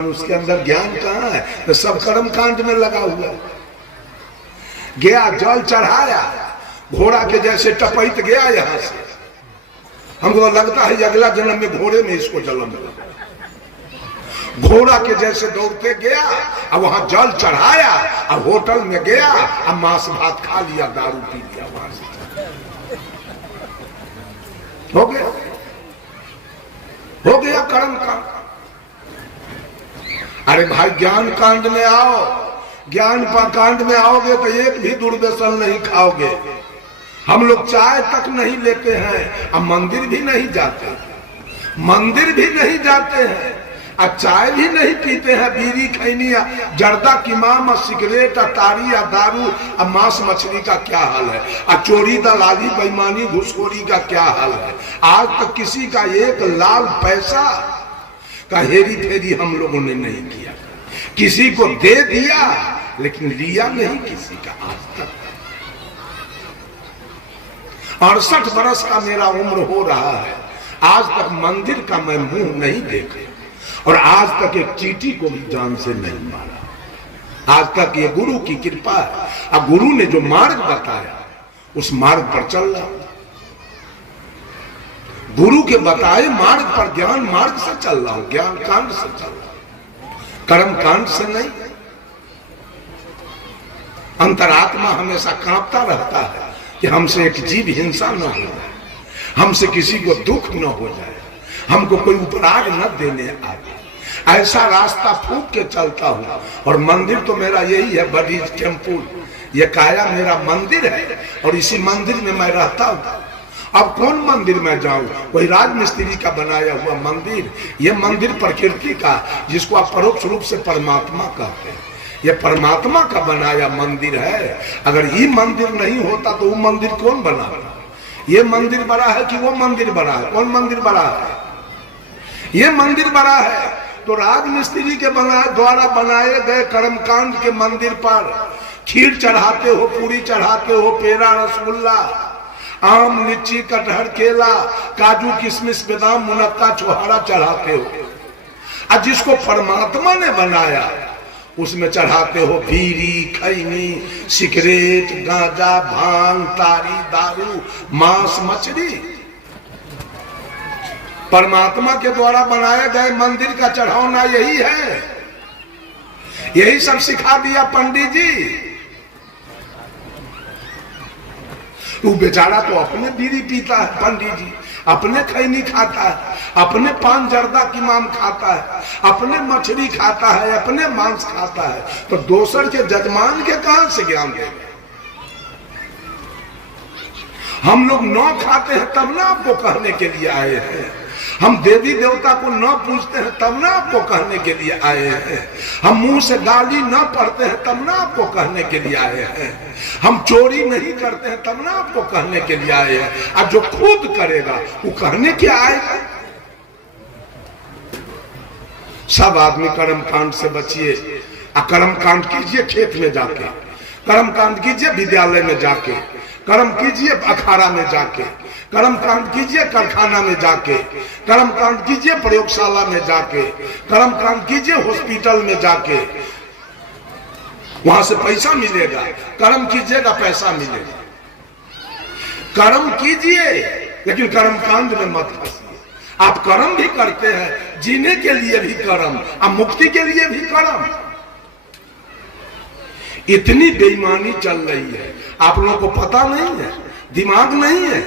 उसके अंदर ज्ञान कहाँ है? तो सब कर्म कांड में लगा हुआ है। गया जल चढ़ाया, घोड़ा के जैसे टपैत गया यहाँ से। हमको लगता है अगला जन्म में घोड़े में इसको जन्म मिला। घोड़ा के जैसे दौड़ते गया, अब वहां जल चढ़ाया, अब होटल में गया, अब मांस भात खा लिया, दारू पी लिया, वहां से हो गया कर्म कांड। अरे भाई ज्ञान कांड में आओ, ज्ञान कांड में आओगे तो एक भी दुर्व्यसन नहीं खाओगे। हम लोग चाय तक नहीं लेते हैं, अब मंदिर भी नहीं जाते, मंदिर भी नहीं जाते हैं, और चाय भी नहीं पीते हैं। बीड़ी खैनी जर्दा किमाम, सिगरेट, तारी, दारू, और मांस मछली का क्या हाल है, और चोरी दलाली बेईमानी घुसखोरी का क्या हाल है। आज तक किसी का एक लाल पैसा का हेरी फेरी हम लोगों ने नहीं किया। किसी को दे दिया लेकिन लिया नहीं किसी का आज तक। 68 बरस का मेरा उम्र हो रहा है, आज तक मंदिर का मैं मुंह नहीं देखा, और आज तक एक चींटी को भी जान से नहीं मारा। आज तक ये गुरु की कृपा है, और गुरु ने जो मार्ग बताया उस मार्ग पर चल रहा। गुरु के बताए मार्ग पर, ज्ञान मार्ग से चल रहा हूं, ज्ञान कांड से चल रहा हूं, कर्म कांड से नहीं। अंतरात्मा हमेशा कांपता रहता है कि हमसे एक जीव हिंसा न हो जाए, हमसे किसी को दुख न हो जाए, हमको कोई उपराग न देने आए। ऐसा रास्ता फूक के चलता हूं। और मंदिर तो मेरा यही है, बड़ी टेम्पुल, ये काया मेरा मंदिर है, और इसी मंदिर में मैं रहता हूं। अब कौन मंदिर में जाऊं? वही राजमिस्त्री का बनाया हुआ मंदिर। ये मंदिर प्रकृति का, जिसको आप परोक्ष रूप से परमात्मा कहते हैं, ये परमात्मा का बनाया मंदिर है। अगर ये मंदिर नहीं होता तो वो मंदिर कौन बनाता? ये मंदिर बड़ा है कि वो मंदिर बड़ा है? कौन मंदिर बड़ा है? ये मंदिर बड़ा है। तो राजमिस्त्री के द्वारा बनाए गए कर्मकांड के मंदिर पर खीर चढ़ाते हो, पूरी चढ़ाते हो, पेड़ा रसगुल्ला, आम लीची कटहर केला काजू किशमिश बादाम मुनक्का छोहारा चढ़ाते हो। और जिसको परमात्मा ने बनाया उसमें चढ़ाते हो बीड़ी खैनी सिगरेट गांजा भांग तारी दारू मांस मछली। परमात्मा के द्वारा बनाए गए मंदिर का चढ़ाना यही है। यही सब सिखा दिया पंडित जी। वो बेचारा तो अपने बीड़ी पीता है, पंडित जी अपने खैनी खाता है, अपने पान जर्दा की माम खाता है, अपने मछली खाता है, अपने मांस खाता है, तो दोसर के जजमान के कहां से ज्ञान देगा? हम लोग न खाते हैं तब ना आपको कहने के लिए आए हैं। हम देवी देवता को न पूछते हैं तब ना आपको कहने के लिए आए हैं। हम मुंह से गाली न पढ़ते हैं तब ना आपको कहने के लिए आए हैं। हम चोरी नहीं करते हैं तब ना आपको कहने के लिए आए हैं। अब जो खुद करेगा वो कहने क्या आएगा? सब आदमी कर्म कांड से बचिए। कर्म कांड कीजिए खेत में जाके, कर्म कांड कीजिए विद्यालय में जाके, कर्म कीजिए अखाड़ा में जाके, कर्म कांड कीजिए कारखाना में जाके, कर्म कांड कीजिए प्रयोगशाला में जाके, कर्म कांड कीजिए हॉस्पिटल में जाके। वहां से पैसा मिलेगा, कर्म कीजिएगा पैसा मिलेगा। कर्म कीजिए लेकिन कर्म कांड में मत फंसिए। आप कर्म भी करते हैं, जीने के लिए भी कर्म, और मुक्ति के लिए भी कर्म। इतनी बेईमानी चल रही है, आप लोगों को पता नहीं है, दिमाग नहीं है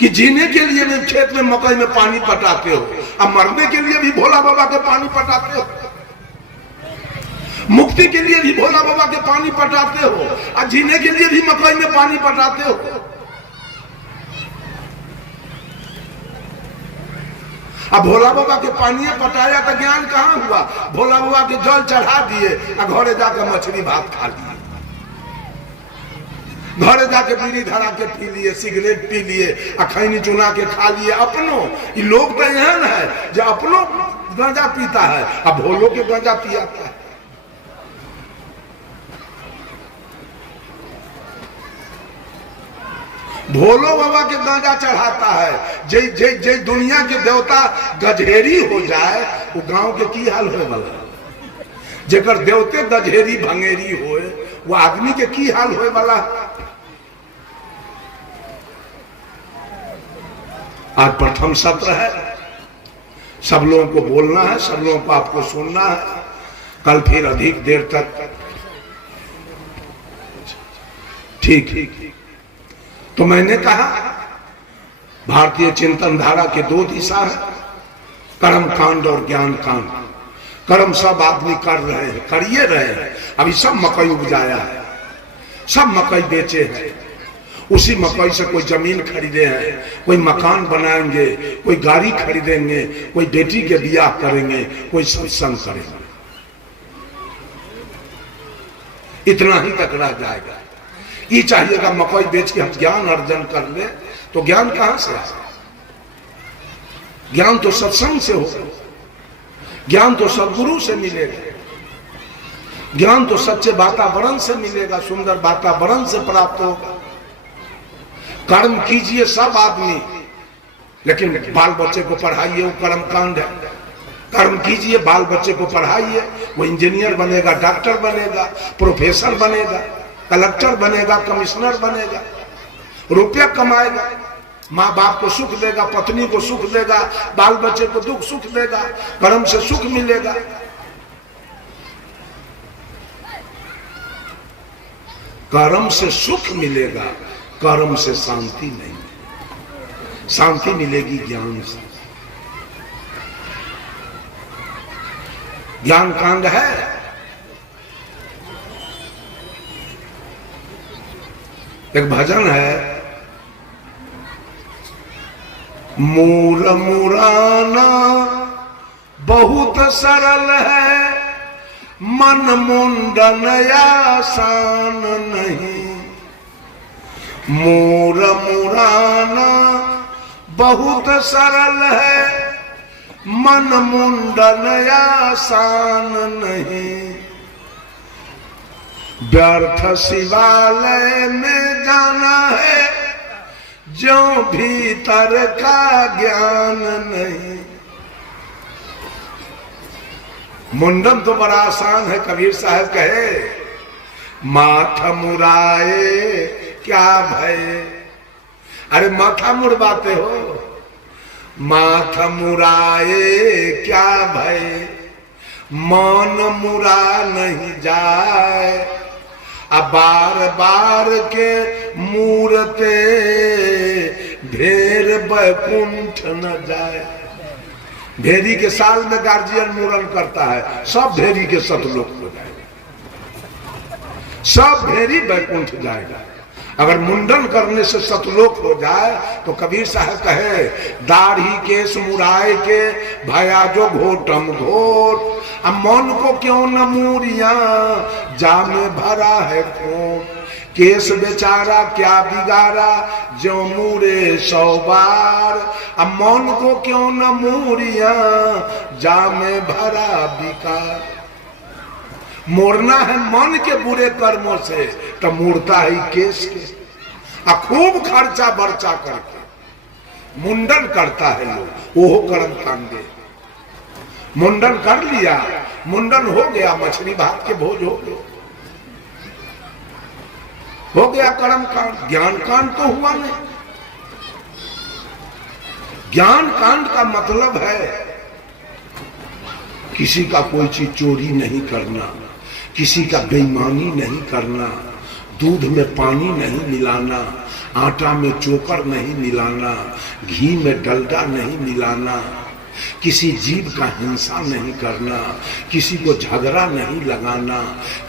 कि जीने के लिए भी खेत में मकई में पानी पटाते हो, अब मरने के लिए भी भोला बाबा के पानी पटाते हो, मुक्ति के लिए भी भोला बाबा के पानी पटाते हो, और जीने के लिए भी मकई में पानी पटाते हो। अब भोला बाबा के पानी पटाया तो ज्ञान कहाँ हुआ? भोला बाबा के जल चढ़ा दिए और घरे जाकर मछली भात खा लिए, घरे जाके बीड़ी धरा के पी लिए, सिगरेट पी लिए, खैनी चुना के खा लिए। अपनों ये लोग तो एहन है जो अपनों गांजा पीता है, अब भोलों के गांजा पियाता है। भोलो बाबा के गांजा चढ़ाता है। जे जे जे दुनिया के देवता गजहेरी हो जाए वो गांव के की हाल होए वाला। जेकर देवते गजहेरी भंगेरी होए वो आदमी के की हाल होए वाला। आज प्रथम सत्र है, सब लोगों को बोलना है, सब लोगों को आपको सुनना है। कल फिर अधिक देर तक ठीक। तो मैंने कहा भारतीय चिंतन धारा के दो दिशा है, कर्म कांड और ज्ञान कांड। कर्म सब आदमी कर रहे हैं, करिए रहे हैं। अभी सब मकई उपजाया है, सब मकई बेचे हैं, उसी मकई से कोई जमीन खरीदे हैं, कोई मकान बनाएंगे, कोई गाड़ी खरीदेंगे, कोई बेटी के ब्याह करेंगे, कोई सत्संग करेंगे। इतना ही तक रह जाएगा। ये चाहिएगा मकई बेच के हम ज्ञान अर्जन कर ले, तो ज्ञान कहां से आए? ज्ञान तो सत्संग से होगा, ज्ञान तो सदगुरु से मिलेगा, ज्ञान तो सच्चे वातावरण से मिलेगा, सुंदर वातावरण से प्राप्त होगा। कर्म कीजिए सब आदमी, लेकिन बाल बच्चे को पढ़ाइए, वो कर्म कांड है। कर्म कीजिए, बाल बच्चे को पढ़ाइए, वो इंजीनियर बनेगा, डॉक्टर बनेगा, प्रोफेसर बनेगा, कलेक्टर बनेगा, कमिश्नर बनेगा, रुपया कमाएगा, माँ बाप को सुख देगा, पत्नी को सुख देगा, बाल बच्चे को दुख सुख देगा, कर्म से सुख मिलेगा। कर्म से सुख मिलेगा, कर्म से शांति नहीं। शांति मिलेगी ज्ञान से। ज्ञान कांड है। एक भजन है, मूर मुराना बहुत सरल है, मन मुंडन आसान नहीं। मूर मुराना बहुत सरल है, मन मुंडन आसान नहीं। व्यर्थ शिवालय में जाना है, जो भीतर का ज्ञान नहीं। मुंडन तो बड़ा आसान है, कबीर साहब कहे, माथा मुराए क्या भय। अरे माथा मुड़वाते हो, माथा मुराए क्या भय, मन मुरा नहीं जाए। अब बार बार के मूरते ढेर बैकुंठ न जाए। भेरी के साल में गार्जियन मूरन करता है, सब भेरी के सतलोक हो जाएगा, सब भेरी बैकुंठ जाएगा। अगर मुंडन करने से सतलोक हो जाए तो कबीर साहब कहे, दाढ़ी केस मुराए के भया जो घोटम घोट। अब मन को क्यों न मूरिया जामे भरा है खोट। केस बेचारा क्या बिगाड़ा जो मूरे 100 बार। अब मन को क्यों न मूरिया जामे भरा बिकार। मोड़ना है मन के बुरे कर्मों से तो मूर्ता ही केस के। खूब खर्चा बर्चा करके मुंडन करता है लोग, वो कर्म कांडे। मुंडन कर लिया, मुंडन हो गया, मछली भात के भोज हो गया कर्म कांड। ज्ञान कांड तो हुआ नहीं। ज्ञान कांड का मतलब है किसी का कोई चीज चोरी नहीं करना, किसी का बेईमानी नहीं करना, दूध में पानी नहीं मिलाना, आटा में चोकर नहीं मिलाना, घी में डलडा नहीं मिलाना, किसी जीव का हिंसा नहीं करना, किसी को झगड़ा नहीं लगाना,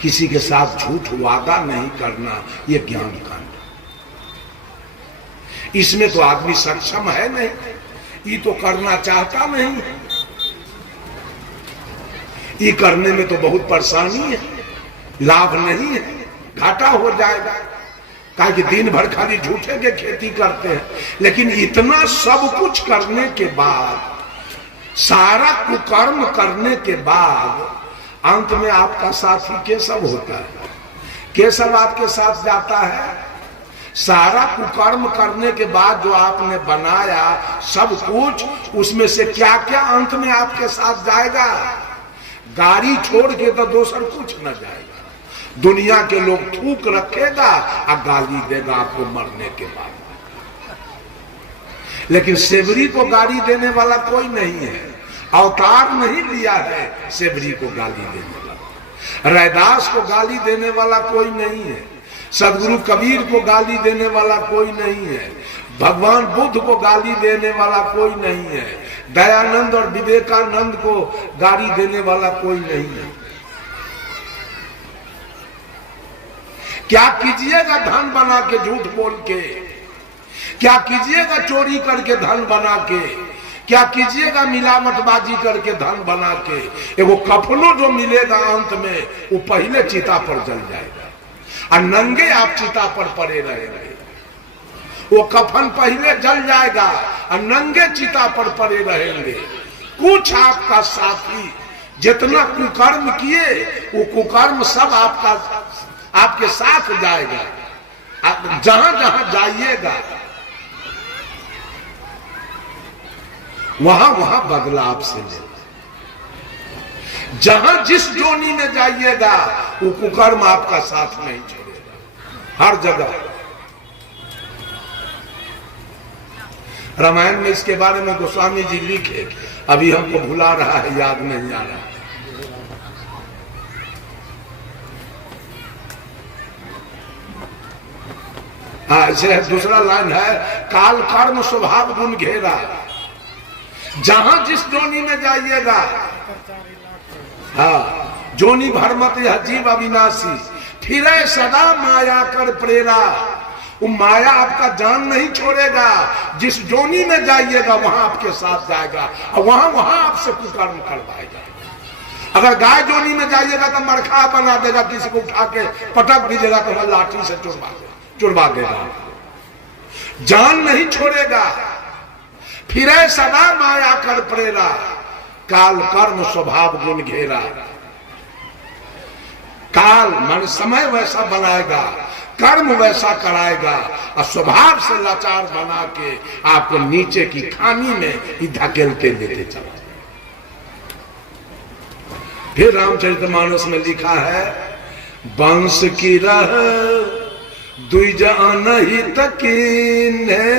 किसी के साथ झूठ वादा नहीं करना। ये ज्ञान कांड। इसमें तो आदमी सक्षम है नहीं, ये तो करना चाहता नहीं। ये करने में तो बहुत परेशानी है, लाभ नहीं है, घाटा हो जाएगा। कहा कि दिन भर खाली झूठे के खेती करते हैं, लेकिन इतना सब कुछ करने के बाद, सारा कुकर्म करने के बाद अंत में आपका साथी केशव होता है। केशव आपके साथ जाता है, सारा कुकर्म करने के बाद जो आपने बनाया सब कुछ, उसमें से क्या क्या अंत में आपके साथ जाएगा? गाड़ी छोड़ के तो दूसर कुछ न जाएगा। दुनिया के लोग थूक रखेगा और गाली देगा आपको मरने के बाद, लेकिन सेवरी को गाली देने वाला कोई नहीं है। अवतार नहीं लिया है सेवरी को गाली देने वाला, रैदास को गाली देने वाला कोई नहीं है, सदगुरु कबीर को गाली देने वाला कोई नहीं है, भगवान बुद्ध को गाली देने वाला कोई नहीं है, दयानंद और विवेकानंद को गाली देने वाला कोई नहीं है। क्या कीजिएगा धन बना के, झूठ बोल के? क्या कीजिएगा चोरी करके धन बना के? क्या कीजिएगा मिलावटबाजी करके धन बना के? एगो कफनो जो मिलेगा अंत में, वो पहले चिता पर जल जाएगा और नंगे आप चिता पर पड़े रहेंगे। वो कफन पहले जल जाएगा और नंगे चिता पर पड़े रहेंगे। कुछ आपका साथी जितना कुकर्म किए, वो कुकर्म सब आपके साथ जाएगा। आप जहां जहां जाइएगा वहां वहां बदला आपसे लेगा। जहां जिस जोनी में जाइएगा वो कुकर्म आपका साथ नहीं छोड़ेगा, हर जगह। रामायण में इसके बारे में गोस्वामी जी लिखे, अभी हमको भुला रहा है, याद नहीं आ रहा। ऐसे दूसरा लाइन है, काल कर्म स्वभाव गुण घेरा। जहां जिस जोनी में जाइएगा, हाँ, जोनी भरमत यह जीव अविनाशी, फिरे सदा माया कर प्रेरा। वो माया आपका जान नहीं छोड़ेगा। जिस जोनी में जाइएगा वहां आपके साथ जाएगा और वहां वहां आपसे कुकर्म करवाएगा। अगर गाय जोनी में जाइएगा तो मरखा बना देगा, किसी को उठा के पटक दीजिएगा तो लाठी से चुड़वा देगा, जान नहीं छोड़ेगा। फिरे सदा माया कर प्रेरा, काल कर्म स्वभाव गुण घेरा। काल मान समय वैसा बनाएगा, कर्म वैसा कराएगा और स्वभाव से लाचार बना के आपको नीचे की खानी में ही धकेलते लेते चला। फिर रामचरितमानस में लिखा है, बंश की रह द्विज अनहित कीन्हे,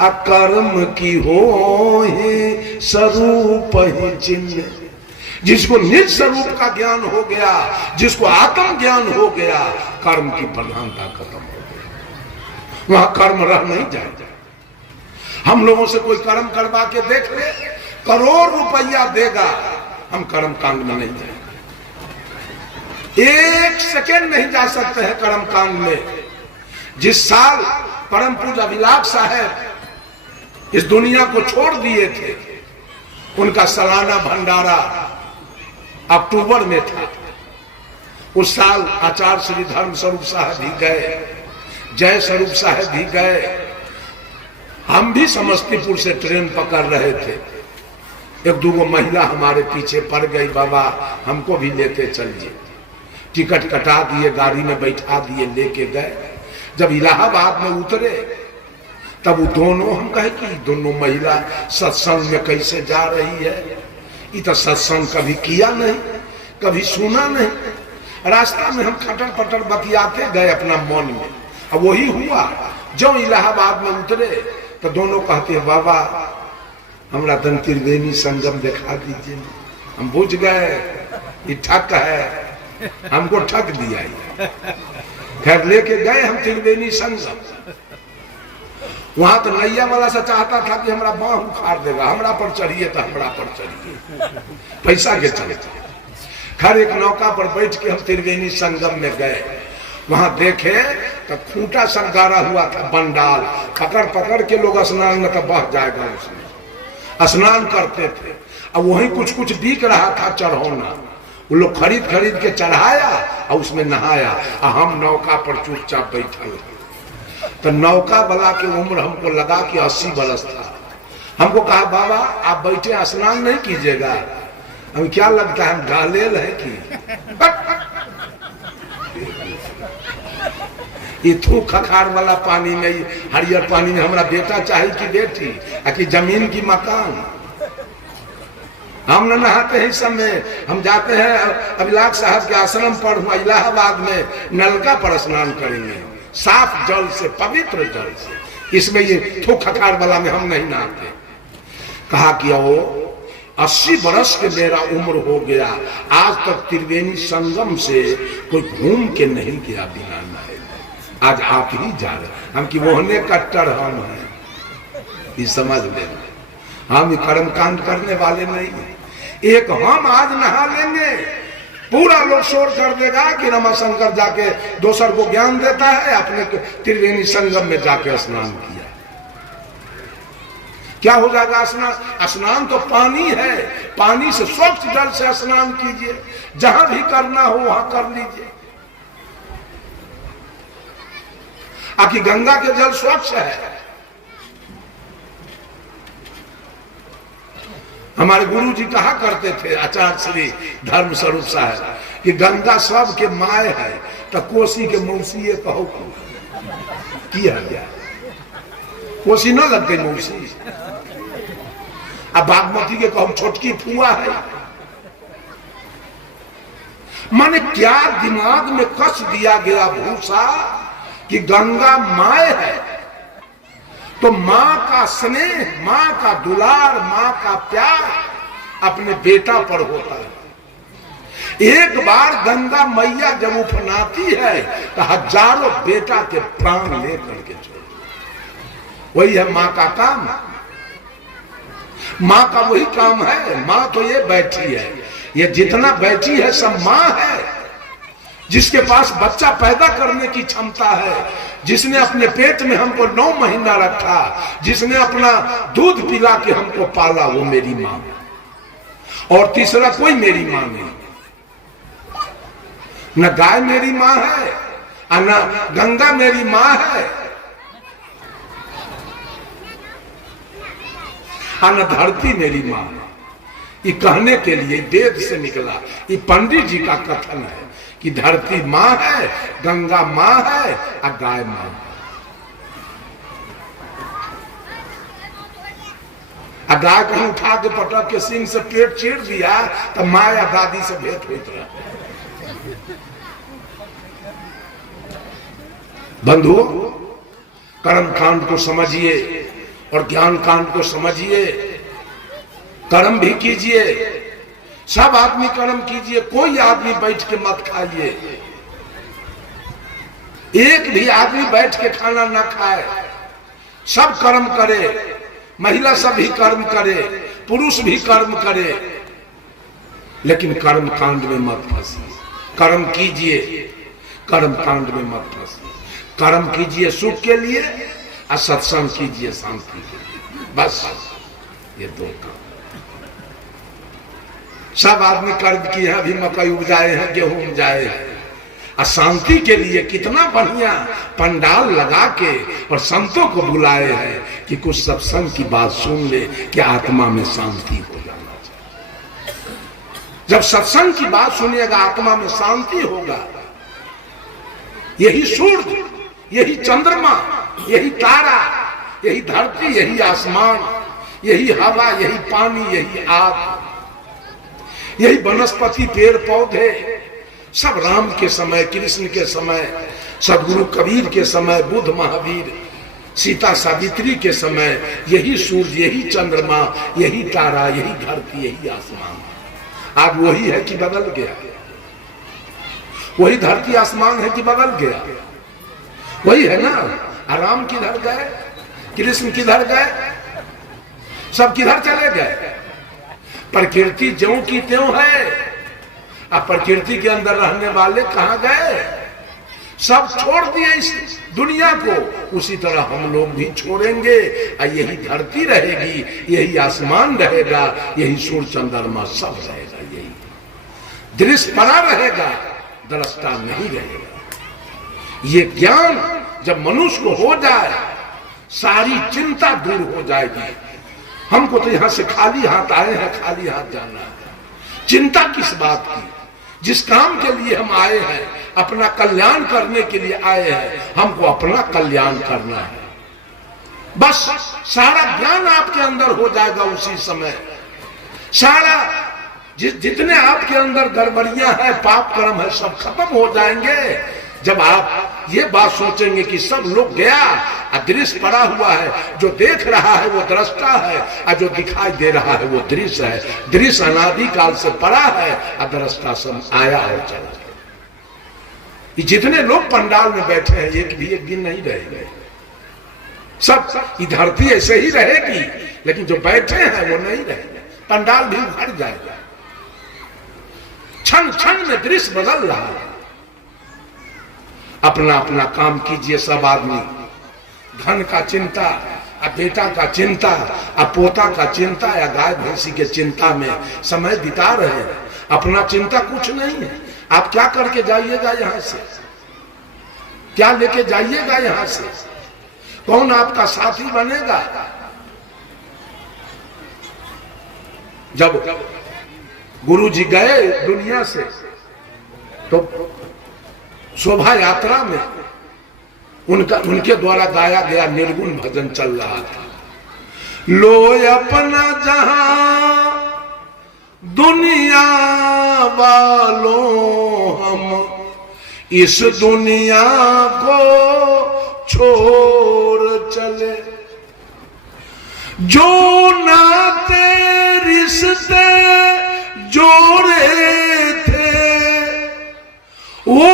अकर्म की हो ही स्वरूप ही चिन्ह। जिसको निज स्वरूप का ज्ञान हो गया, जिसको आत्म ज्ञान हो गया, कर्म की प्रधानता खत्म हो गई, वहां कर्म रह नहीं जाएगा। हम लोगों से कोई कर्म करवा के देख ले, करोड़ रुपया देगा, हम कर्म कांड में नहीं जाएंगे। एक सेकेंड नहीं जा सकते हैं कर्म कांड में। जिस साल परम पूज्य अभिलाष साहब इस दुनिया को छोड़ दिए थे, उनका सालाना भंडारा अक्टूबर में था। उस साल आचार्य श्री धर्म स्वरूप साहब भी गए, जय स्वरूप साहब भी गए। हम भी समस्तीपुर से ट्रेन पकड़ रहे थे, एक दो महिला हमारे पीछे पड़ गई, बाबा हमको भी लेते चलिए। टिकट कटा दिए, गाड़ी में बैठा दिए, लेके गए। जब इलाहाबाद में उतरे तब वो दोनों, हम कहे कि दोनों महिला सत्संग में कैसे जा रही है, ये तो सत्संग कभी किया नहीं, कभी सुना नहीं। रास्ता में हम खटर पटर बतियाते गए अपना मन में, अब वही हुआ। जो इलाहाबाद में उतरे तो दोनों कहते हैं, बाबा हमरा तन त्रिवेणी संगम दिखा दीजिए। हम बुझ गए ये ठग है, हमको ठग दिया। खैर लेके गए हम त्रिवेणी संगम। वहां तो नैया वाला से चाहता था कि हमारा बाह उखाड़ देगा, हमरा पर चढ़िए तो हमरा पर चढ़िए, पैसा के चले। खैर एक नौका पर बैठ के हम त्रिवेणी संगम में गए। वहां देखे तो खूंटा सब गाड़ा हुआ था, बंडाल पकड़ पकड़ के लोग स्नान में तो बह जाएगा, उसमें स्नान करते थे। अब वहीं कुछ कुछ बिक रहा था चढ़ौना, वो लोग खरीद खरीद के चढ़ाया और उसमें नहाया, और हम नौका पर चुपचाप बैठे। तो नौका वाला की उम्र हमको लगा कि 80 बरस था। हमको कहा, बाबा आप बैठे स्नान नहीं कीजिएगा। हमें क्या लगता है हम डालेल है कि ये थू खखार वाला पानी में, हरियर पानी में हमारा बेटा चाहे कि बेटी, कि जमीन की मकान। हम न नहाते हैं इस समय, हम जाते हैं अभिलाष साहब के आश्रम पर, इलाहाबाद में नलका पर स्नान करेंगे साफ जल से, पवित्र जल से। इसमें ये थू खखार वाला में हम नहीं नहाते। कहा कि वो 80 बरस के मेरा उम्र हो गया, आज तक त्रिवेणी संगम से कोई घूम के नहीं गया बिना नहाए। आज आप ही जा रहे। हम की मोहने कट्टर हम हैं, ये समझ लेना। हम कर्मकांड करने वाले नहीं। एक हम आज नहा लेंगे, पूरा लोग शोर कर देगा कि रमाशंकर जाके दोसर को ज्ञान देता है, अपने त्रिवेणी संगम में जाके स्नान किया। क्या हो जाएगा स्नान? स्नान तो पानी है, पानी से स्वच्छ जल से स्नान कीजिए, जहां भी करना हो वहां कर लीजिए। आखिर गंगा के जल स्वच्छ है। हमारे गुरु जी कहा करते थे, आचार्य श्री धर्म स्वरूप साहब, कि गंगा सब के माय है, तो कोसी के मौसी कहो किया गया। कोसी न लगते मौसी, अब बागमती के कहो छोटकी फुआ है। माने क्या दिमाग में कस दिया गया भूसा कि गंगा माय है, तो मां का स्नेह, मां का दुलार, मां का प्यार अपने बेटा पर होता है। एक बार गंगा मैया जब उफनाती है तो हजारों बेटा के प्राण लेकर के छोड़। वही है मां का काम, मां का वही काम है। मां तो ये बैठी है, ये जितना बैठी है सब मां है, जिसके पास बच्चा पैदा करने की क्षमता है, जिसने अपने पेट में हमको 9 महीना रखा, जिसने अपना दूध पिला के हमको पाला, वो मेरी मां। और तीसरा कोई मेरी मां नहीं। न गाय मेरी मां है, न गंगा मेरी मां है, न धरती मेरी मां। ये कहने के लिए वेद से निकला, ये पंडित जी का कथन है कि धरती मां है, गंगा मां है और गाय मां है। गाय को उठा के पटक के सिंह से पेट चीर दिया तो माँ या दादी से भेंट होती रहा। बंधुओं, कर्म कांड को समझिए और ज्ञान कांड को समझिए। कर्म भी कीजिए, सब आदमी कर्म कीजिए, कोई आदमी बैठ के मत खाइए। एक भी आदमी बैठ के खाना न खाए, सब कर्म करे, महिला सब भी कर्म करे, पुरुष भी कर्म करे, लेकिन कर्म कांड में मत फंसिए। कर्म कीजिए, कर्म कांड में मत फंसिए। कर्म कीजिए सुख के लिए और सत्संग कीजिए शांति के लिए, बस ये 2 काम। सब आदमी कर्म किए हैं, अभी मकई उपजाए हैं, गेहूं उपजाए हैं, और शांति के लिए कितना बढ़िया पंडाल लगा के और संतों को बुलाए हैं कि कुछ सत्संग की बात सुन ले कि आत्मा में शांति हो जाना चाहिए। जब सत्संग की बात सुनिएगा आत्मा में शांति होगा। यही सूर्य, यही चंद्रमा, यही तारा, यही धरती, यही आसमान, यही हवा, यही पानी, यही आग, यही वनस्पति, पेड़ पौधे, सब राम के समय, कृष्ण के समय, सदगुरु कबीर के समय, बुद्ध महावीर, सीता सावित्री के समय, यही सूर्य, यही चंद्रमा, यही तारा, यही धरती, यही आसमान। आज वही है कि बदल गया? वही धरती आसमान है कि बदल गया? वही है ना। राम किधर गए, कृष्ण किधर गए, सब किधर चले गए? प्रकृति ज्यों की त्यों है, अब प्रकृति के अंदर रहने वाले कहां गए? सब छोड़ दिए इस दुनिया को। उसी तरह हम लोग भी छोड़ेंगे, और यही धरती रहेगी, यही आसमान रहेगा, यही सूर्य चंद्रमा सब रहेगा। यही दृश्य बना रहेगा, दृष्टा नहीं रहेगा। ये ज्ञान जब मनुष्य को हो जाए, सारी चिंता दूर हो जाएगी। हमको तो यहां से खाली हाथ आए हैं, खाली हाथ जाना है। चिंता किस बात की? जिस काम के लिए हम आए हैं, अपना कल्याण करने के लिए आए हैं, हमको अपना कल्याण करना है। बस सारा ज्ञान आपके अंदर हो जाएगा उसी समय। सारा जितने आपके अंदर गड़बड़ियां हैं, पाप कर्म है, सब खत्म हो जाएंगे जब आप ये बात सोचेंगे कि सब लोग गया, दृश्य पड़ा हुआ है, जो देख रहा है वो दृष्टा है, और जो दिखाई दे रहा है वो दृश्य है। दृश्य अनादि काल से पड़ा है, और दृष्टा सब आया और चला गया। ये जितने लोग पंडाल में बैठे हैं, एक भी एक दिन नहीं रहेंगे। सब ये धरती ऐसे ही रहेगी, लेकिन जो बैठे हैं वो नहीं रहेंगे। पंडाल भी उखड़ जाएगा। क्षण क्षण में दृश्य बदल रहा है। अपना अपना काम कीजिए सब आदमी। धन का चिंता, बेटा का चिंता, पोता का चिंता, या गाय भैंसी के चिंता में समय बिता रहे हैं। अपना चिंता कुछ नहीं है। आप क्या करके जाइएगा यहां से? क्या लेके जाइएगा यहां से? कौन आपका साथी बनेगा? जब गुरु जी गए दुनिया से, तो शोभा यात्रा में उनके द्वारा गाया गया निर्गुण भजन चल रहा था। लो अपना जहां दुनिया वालों, हम इस दुनिया को छोड़ चले। जो नाते रिश्ते जोड़े थे, वो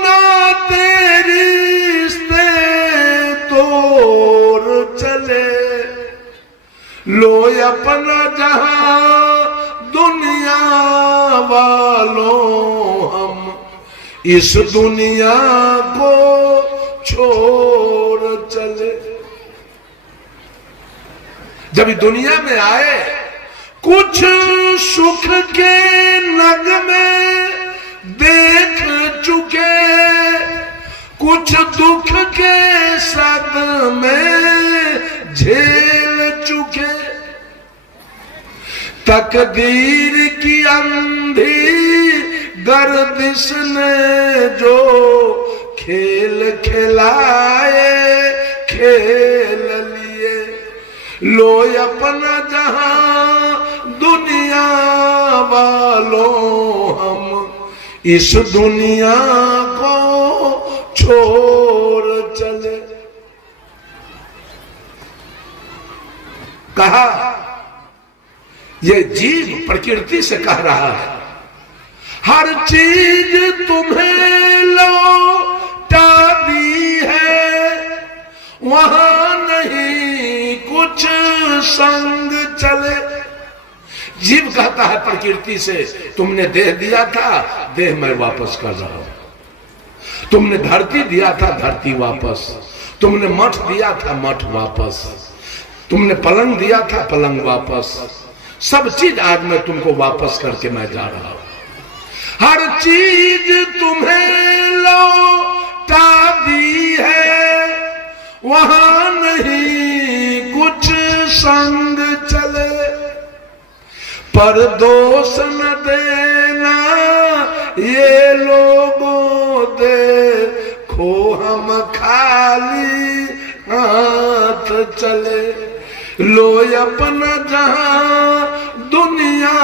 नाते रिश्ते तोड़ चले। लो अपना जहां दुनिया वालों, हम इस दुनिया को छोड़ चले। जब दुनिया में आए, कुछ सुख के नगमे देख चुके, कुछ दुख के सदमे झेल चुके। तकदीर की अंधी गर्दिश ने जो खेल खिलाए, खेल लिए। लो अपना जहां दुनिया वालों, हम इस दुनिया को छोड़ चले। कहा, ये जीव प्रकृति से कह रहा है, हर चीज तुम्हें लौटा दी है, वहां नहीं कुछ संग चले। जीव कहता है प्रकृति से, तुमने देह दिया था, देह मैं वापस कर रहा हूं। तुमने धरती दिया था, धरती वापस। तुमने मठ दिया था, मठ वापस। तुमने पलंग दिया था, पलंग वापस। सब चीज आज मैं तुमको वापस करके मैं जा रहा हूं। हर चीज तुम्हें लौटा दी है, वहां नहीं कुछ संग चले। पर दोष न देना ये लोगों, देखो हम खाली हाथ चले। लो अपना जहां दुनिया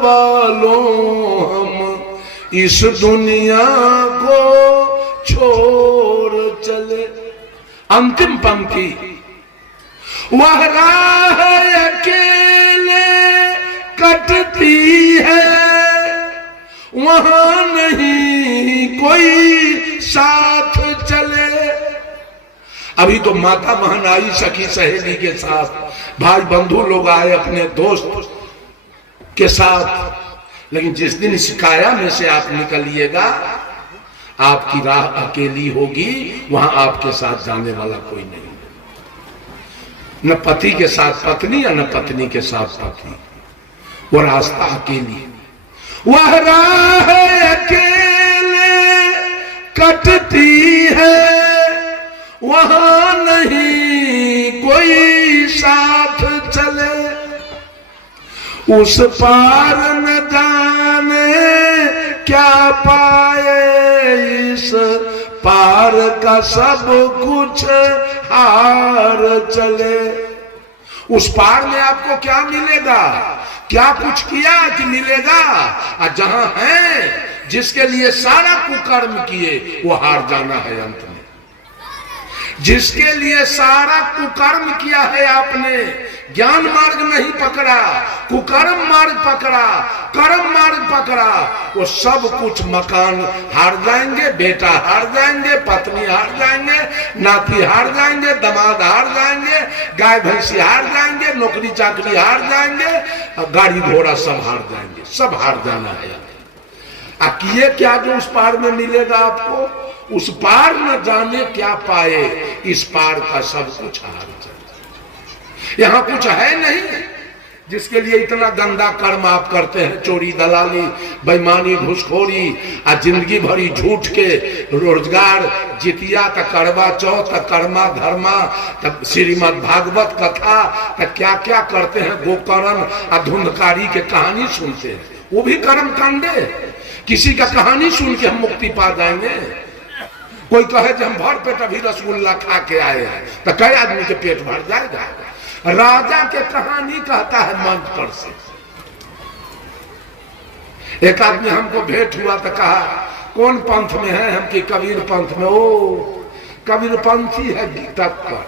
वालों, हम इस दुनिया को छोड़ चले। अंतिम पंक्ति, वह राह अकेले कटती है, वहां नहीं कोई साथ चले। अभी तो माता बहन आई, सखी सहेली के साथ, भाई बंधु लोग आए अपने दोस्त के साथ। लेकिन जिस दिन इस काया में से आप निकलिएगा, आपकी राह अकेली होगी, वहां आपके साथ जाने वाला कोई नहीं। न पति के साथ पत्नी, या न पत्नी के साथ पति। वो रास्ता अकेली, वह राह अकेले कटती है, वहां नहीं कोई साथ चले। उस पार न जाने क्या पार का सब कुछ हार चले। उस पार में आपको क्या मिलेगा, क्या कुछ किया कि मिलेगा? और जहां है जिसके लिए सारा कुकर्म किए वो हार जाना है अंत में। जिसके लिए सारा कुकर्म किया है आपने, ज्ञान मार्ग नहीं पकड़ा, कुकर्म मार्ग पकड़ा, कर्म मार्ग पकड़ा, वो सब कुछ मकान हार जाएंगे, बेटा हार जाएंगे, पत्नी हार जाएंगे, नाती हार जाएंगे, दामाद हार जाएंगे, गाय भैंसी हार जाएंगे, नौकरी चाकरी हार जाएंगे, गाड़ी घोड़ा सब हार जाएंगे, सब हार जाना है। किए क्या जो उस पार में मिलेगा आपको? उस पार न जाने क्या पाए, इस पार का सब कुछ हार जाए। यहां कुछ है नहीं जिसके लिए इतना गंदा कर्म आप करते हैं, चोरी दलाली बेईमानी घुसखोरी, और जिंदगी भरी झूठ के रोजगार, जितिया तक करवा चौथ तक कर्मा धर्मा तक श्रीमद् भागवत कथा तक क्या क्या करते हैं, गोकर्ण अधुंधकारी के कहानी सुनते हैं, वो भी कर्म कांडे। किसी का कहानी सुन के हम मुक्ति पा जाएंगे? कोई कहे कि हम भर पेट अभी रसगुल्ला खा के आए हैं, तो कई आदमी के पेट भर जाएगा? राजा के कहानी कहता है मंच पर से। एक आदमी हमको भेंट हुआ तो कहा कौन पंथ में है? हम कि कबीर पंथ में। ओ कबीर पंथी है गीता पर।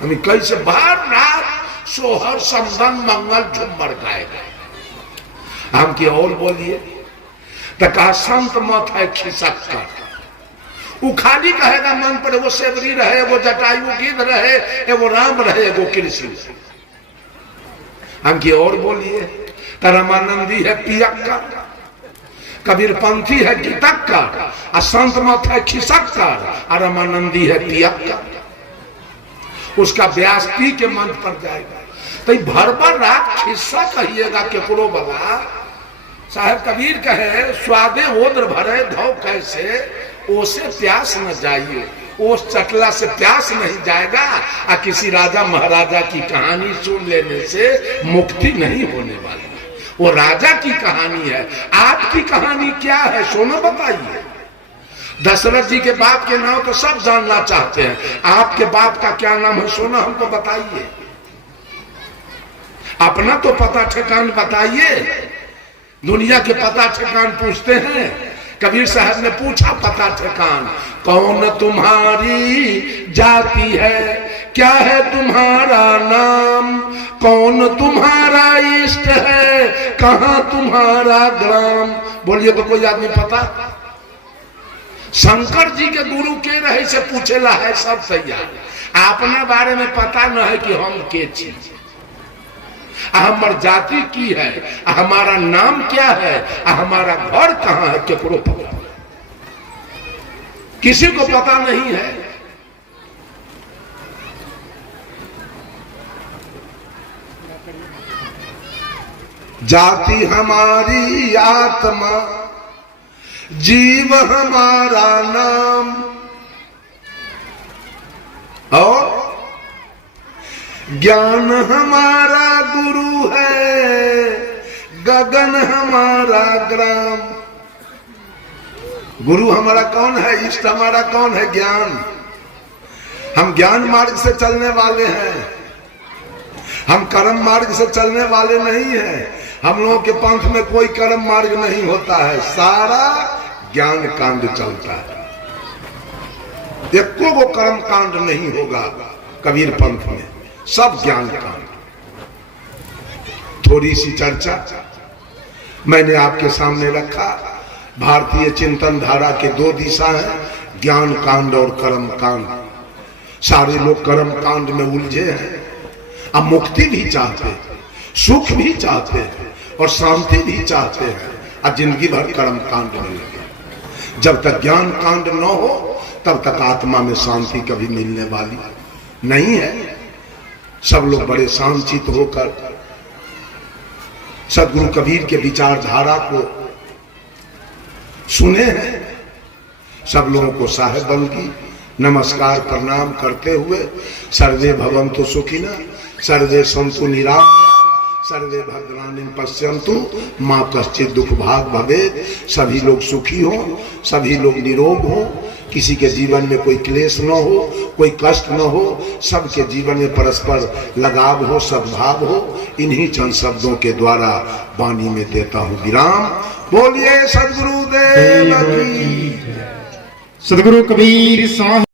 हम कैसे बार रात सोहर समदन मंगल झुम्मर गाएगा। हम की और बोलिए तो कहा संत मत है खिसक कर। वो खाली कहेगा मन पर, वो सेवरी रहे, वो जटायु गिद्ध रहे, वो राम रहे, वो कृष्ण। हम की और बोलिए तो रामानंदी है पियक्कर, कबीर पंथी है गीतक्कर, और संत मत है खिसक्कर, और रामानंदी है पियक्कर। उसका व्यास पी के मन पर जाएगा। तो भर भर रात खिस्सा कहिएगा केकरो वाला। साहब कबीर कहे स्वादे ओद्र भरे धो कैसे, ओसे प्यास न जाइए। ओस चटला से प्यास नहीं जाएगा, और किसी राजा महाराजा की कहानी सुन लेने से मुक्ति नहीं होने वाली। वो राजा की कहानी है। आपकी कहानी क्या है सोना बताइए। दशरथ जी के बाप के नाम तो सब जानना चाहते हैं, आपके बाप का क्या नाम है सोना हमको बताइए। अपना तो पता ठिकान बताइए। दुनिया के पता ठिकान पूछते हैं। कबीर साहब ने पूछा पता ठिकान, कौन तुम्हारी जाति है, क्या है तुम्हारा नाम, कौन तुम्हारा इष्ट है, कहां तुम्हारा ग्राम। बोलिए तो कोई आदमी पता? शंकर जी के गुरु के रहे से पूछेला है सब तैयार। अपने बारे में पता न है कि हम के चीज, हमार जाति की है, हमारा नाम क्या है, हमारा घर कहां है, केकरो पता नहीं। किसी को पता नहीं है। जाति हमारी आत्मा, जीव हमारा नाम, और ज्ञान हमारा गुरु है, गगन हमारा ग्राम। गुरु हमारा कौन है, इष्ट हमारा कौन है? ज्ञान। हम ज्ञान मार्ग से चलने वाले हैं, हम कर्म मार्ग से चलने वाले नहीं हैं। हम लोगों के पंथ में कोई कर्म मार्ग नहीं होता है, सारा ज्ञान कांड चलता है। एको वो कर्म कांड नहीं होगा कबीर पंथ में, सब ज्ञान कांड। थोड़ी सी चर्चा मैंने आपके सामने रखा। भारतीय चिंतन धारा के दो दिशा है, ज्ञान कांड और कर्म कांड। सारे लोग कर्म कांड में उलझे हैं। अब मुक्ति भी चाहते हैं, सुख भी चाहते हैं, और शांति भी चाहते हैं, और जिंदगी भर कर्म कांड में लगे। जब तक ज्ञान कांड न हो तब तक आत्मा में शांति कभी मिलने वाली नहीं है। सब लोग बड़े शांतित होकर सदगुरु कबीर के विचारधारा को सुने हैं। सब लोगों को साहेब बंदी नमस्कार प्रणाम करते हुए सर्वे भवन्तु सुखिनः, सर्वे सन्तु निरामया, सर्वे भद्राणि पश्यन्तु मां कश्चित् दुख भाग भवेत्। सभी लोग सुखी हो, सभी लोग निरोग हो, किसी के जीवन में कोई क्लेश न हो, कोई कष्ट न हो, सबके जीवन में परस्पर लगाव हो, सद्भाव हो। इन्हीं चंद शब्दों के द्वारा वाणी में देता हूँ विराम। बोलिए सद्गुरुदेव की। सद्गुरु कबीर साहब।